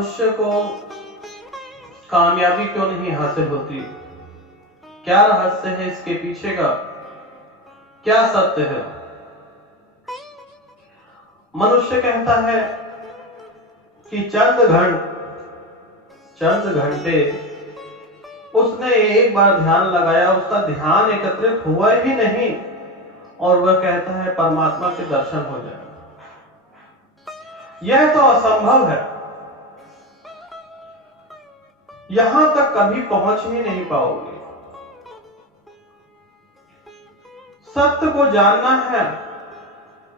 मनुष्य को कामयाबी क्यों नहीं हासिल होती? क्या रहस्य है इसके पीछे का? क्या सत्य है? मनुष्य कहता है कि चंद घंटे उसने एक बार ध्यान लगाया, उसका ध्यान एकत्रित हुआ ही नहीं और वह कहता है परमात्मा के दर्शन हो जाए। यह तो असंभव है, यहां तक कभी पहुंच ही नहीं पाओगे। सत्य को जानना है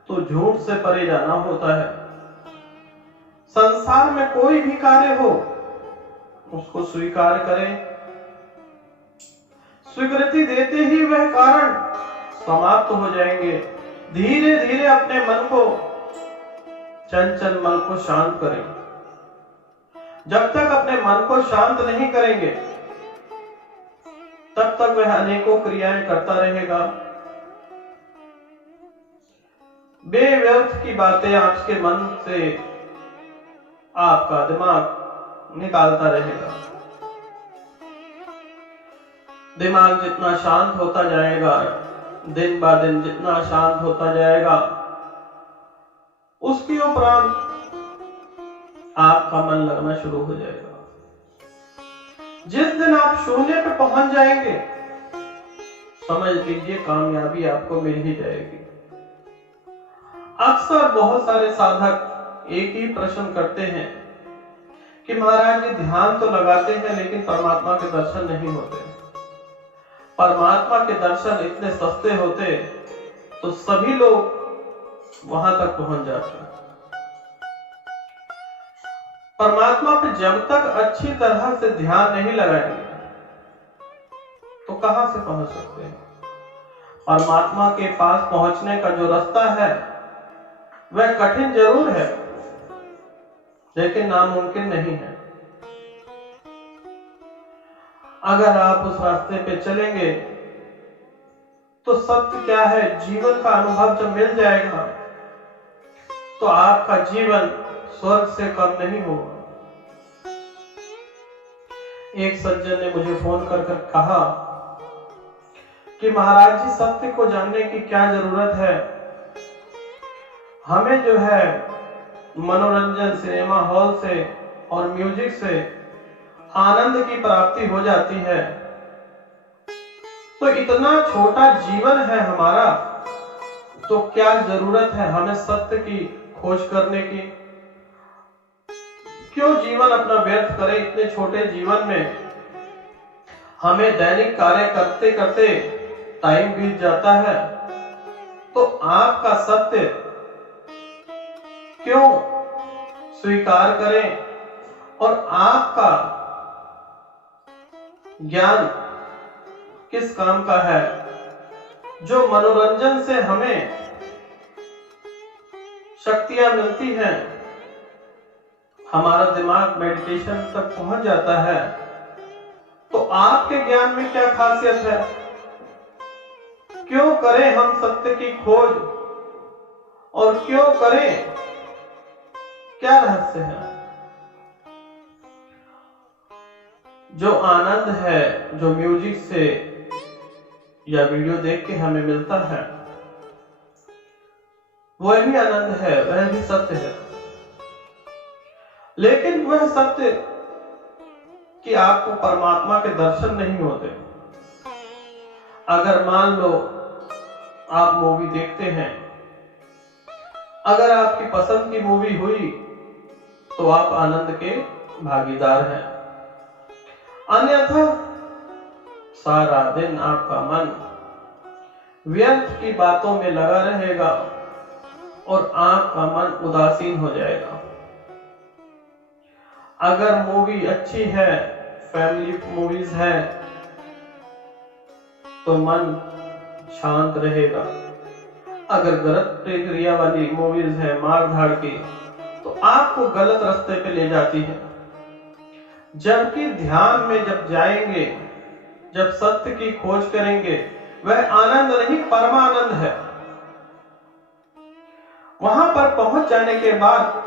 तो झूठ से परे जाना होता है। संसार में कोई भी कार्य हो उसको स्वीकार करें, स्वीकृति देते ही वह कारण समाप्त हो जाएंगे। धीरे धीरे अपने मन को, चंचल मन को शांत करें। जब तक अपने मन को शांत नहीं करेंगे तब तक वह अनेकों क्रियाएं करता रहेगा। बेव्यर्थ की बातें आपके मन से आपका दिमाग निकालता रहेगा। दिमाग जितना शांत होता जाएगा, दिन ब दिन जितना शांत होता जाएगा, उसके उपरांत आपका मन लगना शुरू हो जाएगा। जिस दिन आप शून्य पे पहुंच जाएंगे, समझ लीजिए कामयाबी आपको मिल ही जाएगी। अक्सर बहुत सारे साधक एक ही प्रश्न करते हैं कि महाराज जी ध्यान तो लगाते हैं लेकिन परमात्मा के दर्शन नहीं होते। परमात्मा के दर्शन इतने सस्ते होते तो सभी लोग वहां तक पहुंच जाते। परमात्मा पे जब तक अच्छी तरह से ध्यान नहीं लगाएंगे तो कहां से पहुंच सकते हैं? परमात्मा के पास पहुंचने का जो रास्ता है वह कठिन जरूर है लेकिन नामुमकिन नहीं है। अगर आप उस रास्ते पे चलेंगे तो सत्य क्या है, जीवन का अनुभव जब मिल जाएगा तो आपका जीवन स्वर्ग से कम नहीं होगा। एक सज्जन ने मुझे फोन कर कहा कि महाराज जी सत्य को जानने की क्या जरूरत है, हमें जो है मनोरंजन, सिनेमा हॉल से और म्यूजिक से आनंद की प्राप्ति हो जाती है, तो इतना छोटा जीवन है हमारा, तो क्या जरूरत है हमें सत्य की खोज करने की? क्यों जीवन अपना व्यर्थ करें? इतने छोटे जीवन में हमें दैनिक कार्य करते करते टाइम बीत जाता है, तो आपका सत्य क्यों स्वीकार करें और आपका ज्ञान किस काम का है जो मनोरंजन से हमें शक्तियां मिलती हैं, हमारा दिमाग मेडिटेशन तक पहुंच जाता है, तो आपके ज्ञान में क्या खासियत है? क्यों करें हम सत्य की खोज और क्यों करें? क्या रहस्य है? जो आनंद है जो म्यूजिक से या वीडियो देख के हमें मिलता है वह भी आनंद है, वह भी सत्य है, लेकिन वह सत्य कि आपको परमात्मा के दर्शन नहीं होते। अगर मान लो आप मूवी देखते हैं, अगर आपकी पसंद की मूवी हुई तो आप आनंद के भागीदार हैं, अन्यथा सारा दिन आपका मन व्यर्थ की बातों में लगा रहेगा और आपका मन उदासीन हो जाएगा। अगर मूवी अच्छी है, फैमिली मूवीज है, तो मन शांत रहेगा। अगर गलत प्रक्रिया वाली मूवीज है, मार धाड़ की, तो आपको गलत रास्ते पे ले जाती है। जबकि ध्यान में जब जाएंगे, जब सत्य की खोज करेंगे, वह आनंद नहीं परमानंद है। वहां पर पहुंच जाने के बाद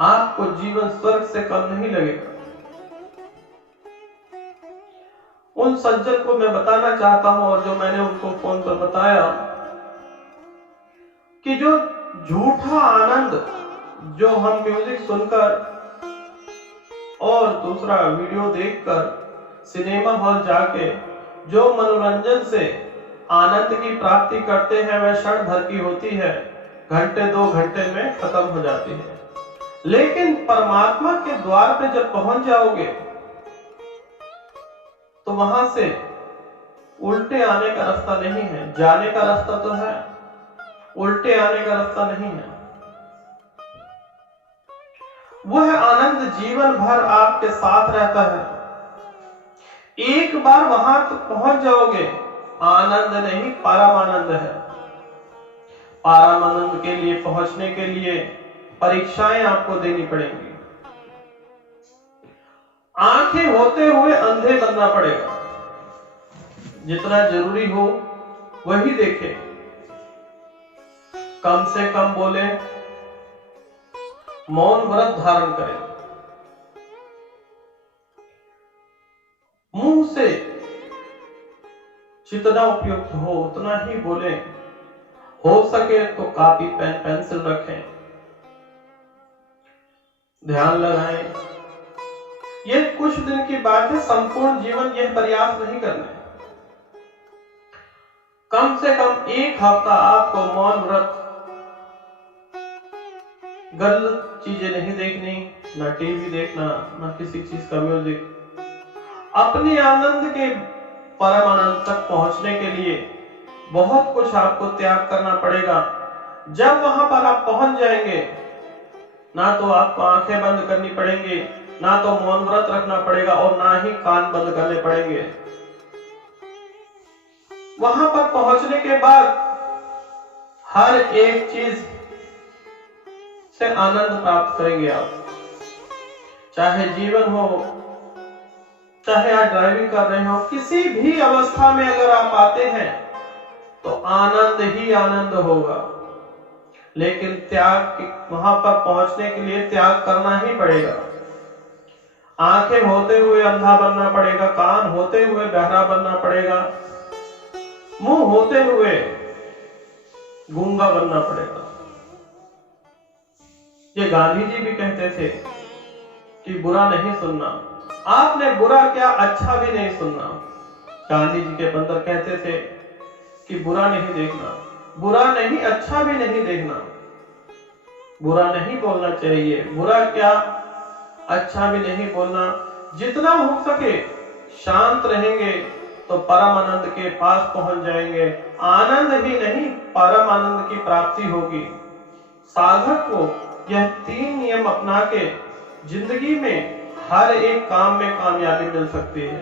आपको जीवन स्वर्ग से कम नहीं लगेगा। उन सज्जन को मैं बताना चाहता हूं, और जो मैंने उनको फोन पर बताया, कि जो झूठा आनंद जो हम म्यूजिक सुनकर और दूसरा वीडियो देखकर, सिनेमा हॉल जाके जो मनोरंजन से आनंद की प्राप्ति करते हैं, वह क्षण भर की होती है, घंटे 2 घंटे में खत्म हो जाती है। लेकिन परमात्मा के द्वार पे जब पहुंच जाओगे तो वहां से उल्टे आने का रास्ता नहीं है। जाने का रास्ता तो है, उल्टे आने का रास्ता नहीं है। वह आनंद जीवन भर आपके साथ रहता है। एक बार वहां तक पहुंच जाओगे, आनंद नहीं परम आनंद है। परम आनंद के लिए पहुंचने के लिए परीक्षाएं आपको देनी पड़ेंगी। आंखें होते हुए अंधे बनना पड़ेगा। जितना जरूरी हो वही देखें, कम से कम बोले, मौन व्रत धारण करें, मुंह से जितना उपयुक्त हो उतना ही बोले। हो सके तो कॉपी पेन पेंसिल रखें, ध्यान लगाएं। ये कुछ दिन की बात है, संपूर्ण जीवन यह प्रयास नहीं करना। कम से कम 1 हफ्ता आपको मौन व्रत, गलत चीजें नहीं देखनी, ना टीवी देखना, ना किसी चीज का म्यूजिक। अपने आनंद के परम आनंद तक पहुंचने के लिए बहुत कुछ आपको त्याग करना पड़ेगा। जब वहां पर आप पहुंच जाएंगे, ना तो आपको आंखें बंद करनी पड़ेंगी, ना तो मौन व्रत रखना पड़ेगा, और ना ही कान बंद करने पड़ेंगे। वहां पर पहुंचने के बाद हर एक चीज से आनंद प्राप्त करेंगे आप। चाहे जीवन हो, चाहे आप ड्राइविंग कर रहे हो, किसी भी अवस्था में अगर आप आते हैं तो आनंद ही आनंद होगा। लेकिन त्याग, वहां पर पहुंचने के लिए त्याग करना ही पड़ेगा। आंखें होते हुए अंधा बनना पड़ेगा, कान होते हुए बहरा बनना पड़ेगा, मुंह होते हुए गूंगा बनना पड़ेगा। ये गांधी जी भी कहते थे कि बुरा नहीं सुनना। आपने बुरा क्या, अच्छा भी नहीं सुनना। गांधी जी के बंदर कहते थे कि बुरा नहीं देखना, बुरा नहीं, अच्छा भी नहीं देखना, बुरा नहीं बोलना चाहिए। बुरा क्या, अच्छा भी नहीं बोलना। जितना हो सके शांत रहेंगे तो परम आनंद के पास पहुंच जाएंगे। आनंद ही नहीं, परम आनंद की प्राप्ति होगी। साधक को यह 3 नियम अपना के जिंदगी में हर एक काम में कामयाबी मिल सकती है।